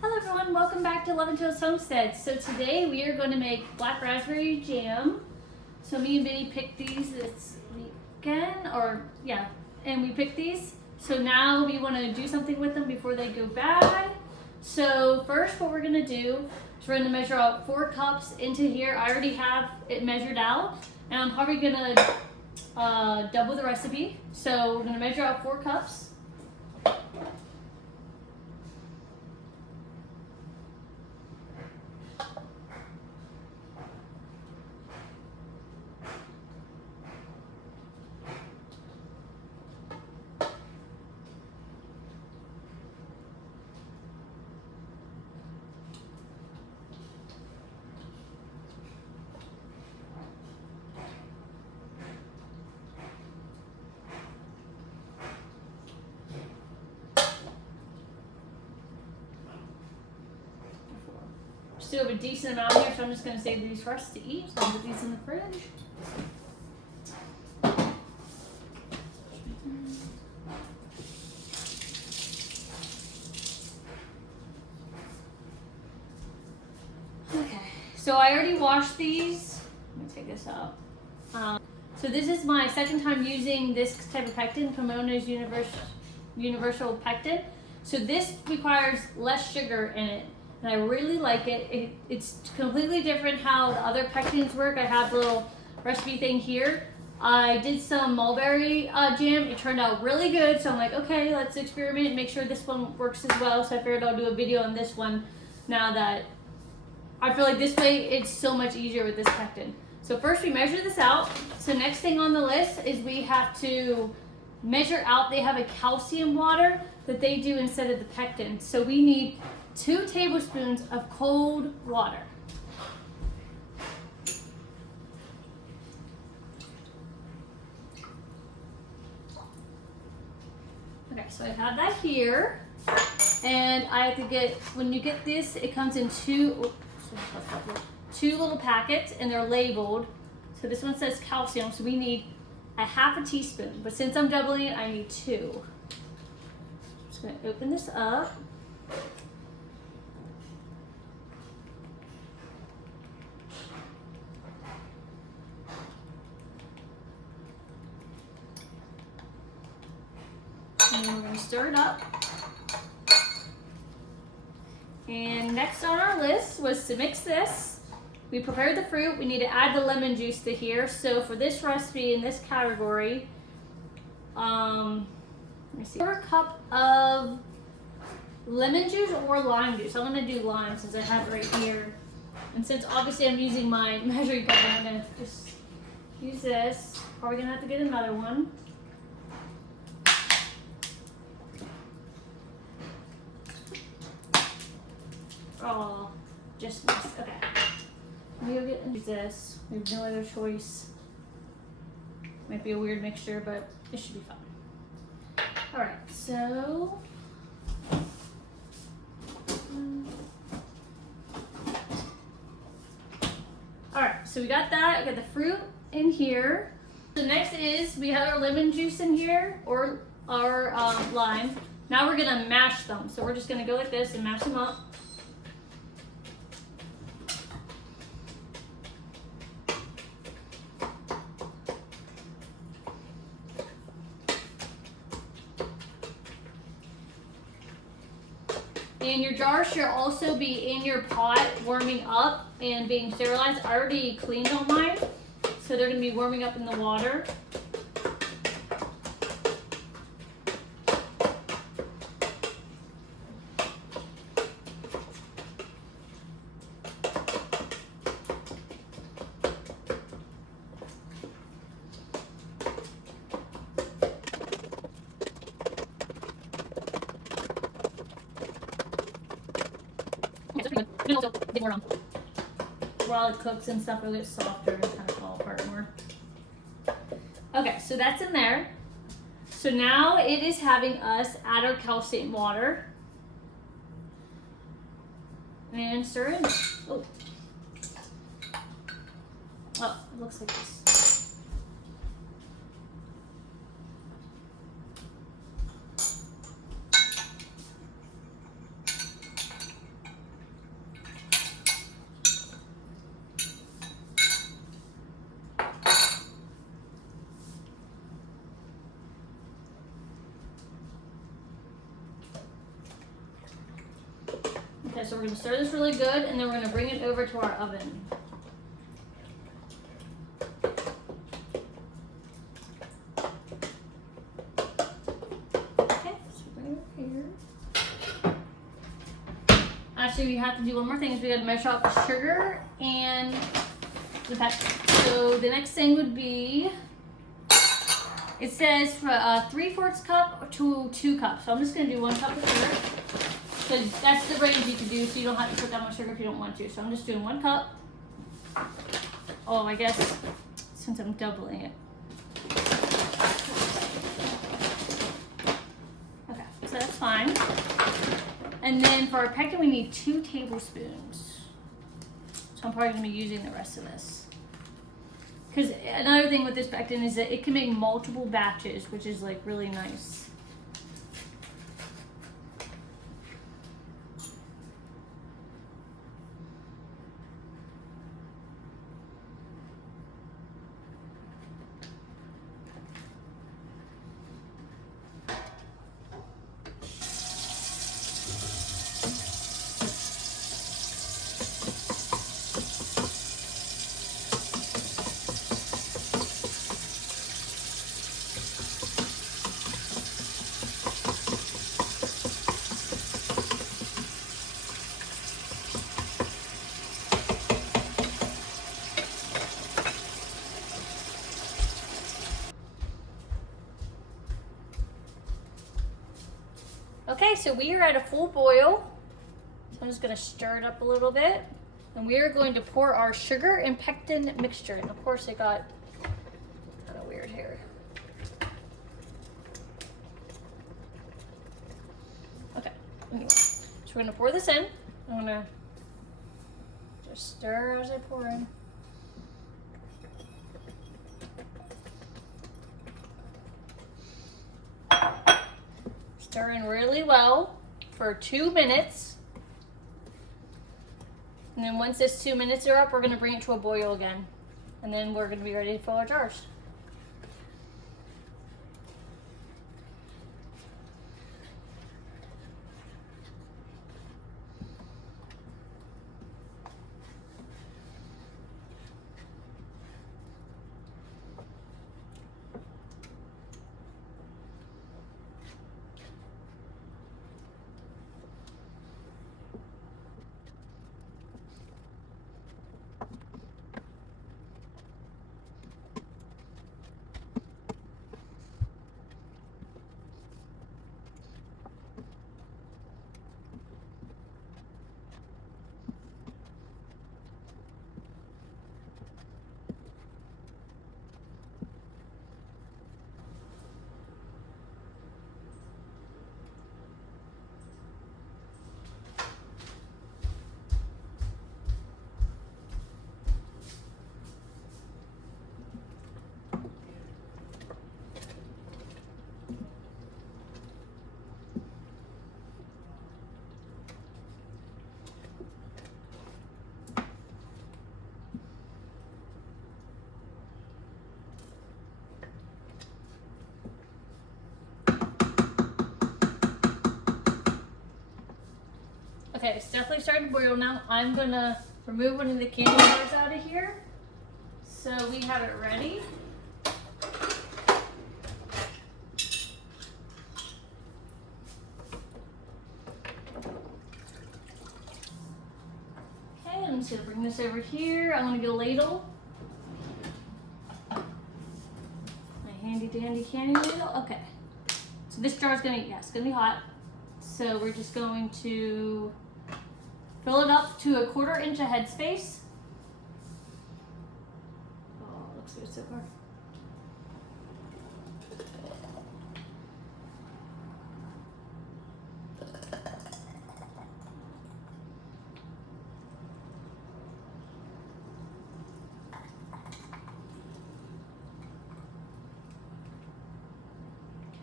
Hello everyone, welcome back to Love and Toast Homestead. So today we are going to make black raspberry jam. So me and Vinny picked these this weekend, and we picked these. So now we want to do something with them before they go bad. So first what we're going to do is we're going to measure out 4 cups into here. I already have it measured out, and I'm probably going to double the recipe. So we're going to measure out 4 cups. Still have a decent amount here, so I'm just going to save these for us to eat. So I'll put these in the fridge. Okay, so I already washed these. Let me take this out. So this is my second time using this type of pectin, Pomona's Universal Pectin. So this requires less sugar in it. And I really like it. It's completely different how the other pectins work. I have the little recipe thing here. I did some mulberry jam. It turned out really good. So I'm like, okay, let's experiment and make sure this one works as well. So I figured I'll do a video on this one now that I feel like this way it's so much easier with this pectin. So first we measure this out. So next thing on the list is we have to measure out. They have a calcium water that they do instead of the pectin. So we need 2 tablespoons of cold water. Okay, so I have that here, and I have to get, when you get this, it comes in 2 little packets, and they're labeled. So this one says calcium, so we need a ½ teaspoon, but since I'm doubling it, I need 2. I'm just going to open this up. And we're going to stir it up. And next on our list was to mix this. We prepared the fruit. We need to add the lemon juice to here. So for this recipe in this category, let me see, 1/4 cup of lemon juice or lime juice. I'm going to do lime since I have it right here. And since obviously I'm using my measuring cup, I'm going to just use this. Probably going to have to get another one. Oh, just missed. Okay. We'll get into this. We have no other choice. Might be a weird mixture, but it should be fun. Alright, so. Alright, so we got that. We got the fruit in here. So next is we have our lemon juice in here, or our lime. Now we're going to mash them. So we're just going to go like this and mash them up. And your jar should also be in your pot warming up and being sterilized. I already cleaned all mine, so they're going to be warming up in the water. Also get more while it cooks and stuff, it'll get softer and kind of fall apart more. Okay, so that's in there. So now it is having us add our calcium water and stir in. Oh, it looks like this. so we're gonna stir this really good, and then we're gonna bring it over to our oven. Okay, so bring it over here. Actually, we have to do one more thing, is we gotta measure out the sugar and the pectin. So the next thing would be, it says for 3/4 cup to 2 cups. So I'm just gonna do 1 cup of sugar, because that's the range you can do, so you don't have to put that much sugar if you don't want to. So I'm just doing 1 cup. Oh, I guess since I'm doubling it. Okay, so that's fine. And then for our pectin, we need 2 tablespoons. So I'm probably gonna be using the rest of this. Because another thing with this pectin is that it can make multiple batches, which is like really nice. Okay, so we are at a full boil. So I'm just gonna stir it up a little bit. And we are going to pour our sugar and pectin mixture. And of course it got kind of weird here. Okay, anyway. So we're gonna pour this in. I'm gonna just stir as I pour in. Stir in really well for 2 minutes. And then once this 2 minutes are up, we're gonna bring it to a boil again. And then we're gonna be ready to fill our jars. Okay, it's definitely starting to boil now. I'm gonna remove one of the candy bars out of here. So we have it ready. Okay, I'm just gonna bring this over here. I'm gonna get a ladle. My handy dandy candy ladle. Okay. So this jar is gonna, it's gonna be hot. So we're just going to fill it up to 1/4 inch of headspace. Oh, looks good so far.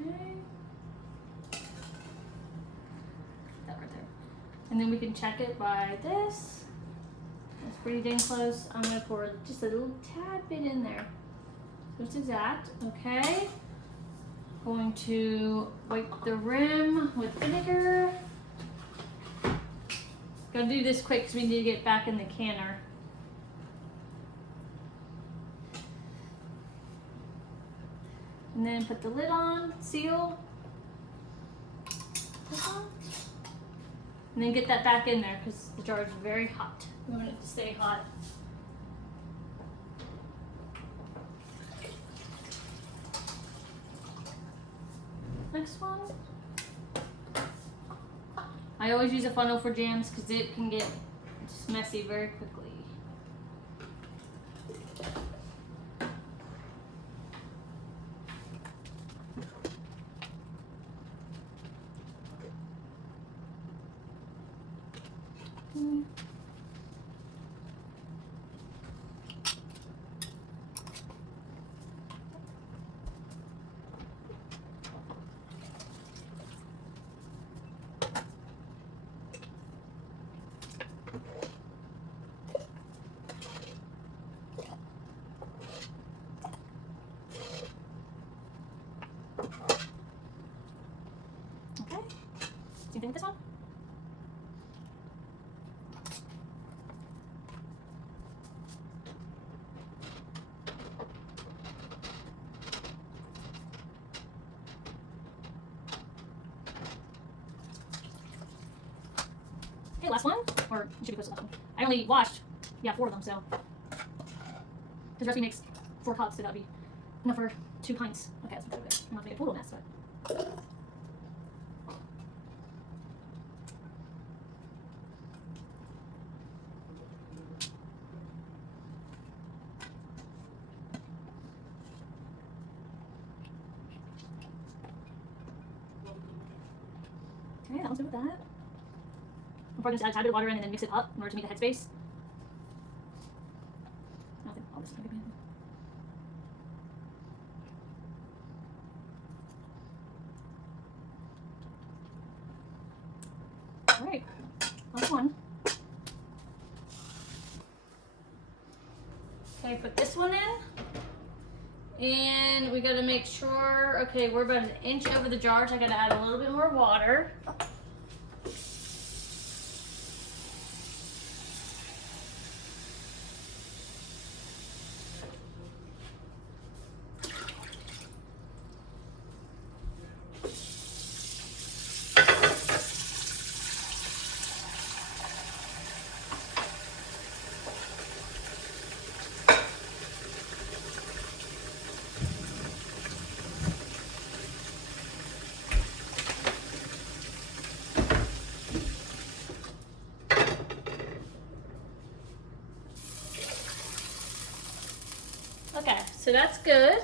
Okay. That right there. And then we can check it by this. That's pretty dang close. I'm gonna pour just a little tad bit in there. So it's exact, okay. Going to wipe the rim with vinegar. Gotta do this quick because we need to get back in the canner. And then put the lid on, seal. And then get that back in there because the jar is very hot. We want it to stay hot. Next one. I always use a funnel for jams because it can get just messy very quickly. Okay, same thing with this one. Okay, last one, or it should be close to the last one. I only washed, 4 of them, so. Because recipe makes 4 cups, so that would be enough for 2 pints. Okay, that's pretty good. I'm not going to make a total mess, but. Okay, that one's good with that. I'm probably going to add a tad bit of water in and then mix it up in order to meet the headspace. I think all this is going to be good. Alright, last one. Okay, put this one in. And we gotta make sure, okay, we're about 1 inch over the jar, so I gotta add a little bit more water. Okay, so that's good.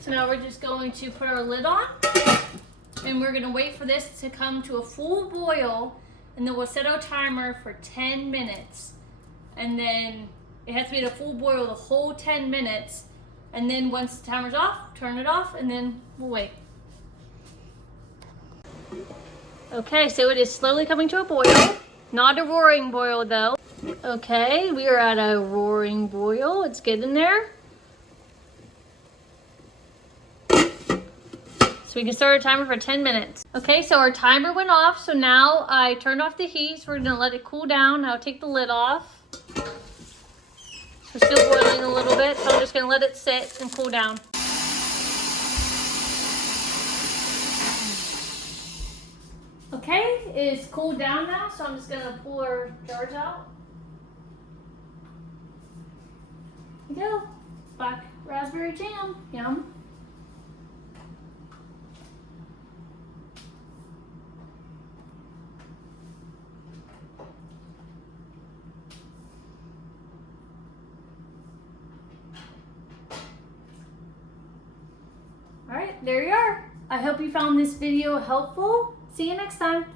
So now we're just going to put our lid on and we're gonna wait for this to come to a full boil, and then we'll set our timer for 10 minutes. And then it has to be at a full boil the whole 10 minutes. And then once the timer's off, turn it off, and then we'll wait. Okay, so it is slowly coming to a boil. Not a roaring boil though. Okay, we are at a roaring boil. It's getting there. So we can start our timer for 10 minutes. Okay, so our timer went off. So now I turned off the heat. So we're gonna let it cool down. I'll take the lid off. We're still boiling a little bit, so I'm just gonna let it sit and cool down. Okay, it's cooled down now, so I'm just gonna pull our jars out. Here we go. Black raspberry jam. Yum. Alright, there you are. I hope you found this video helpful. See you next time.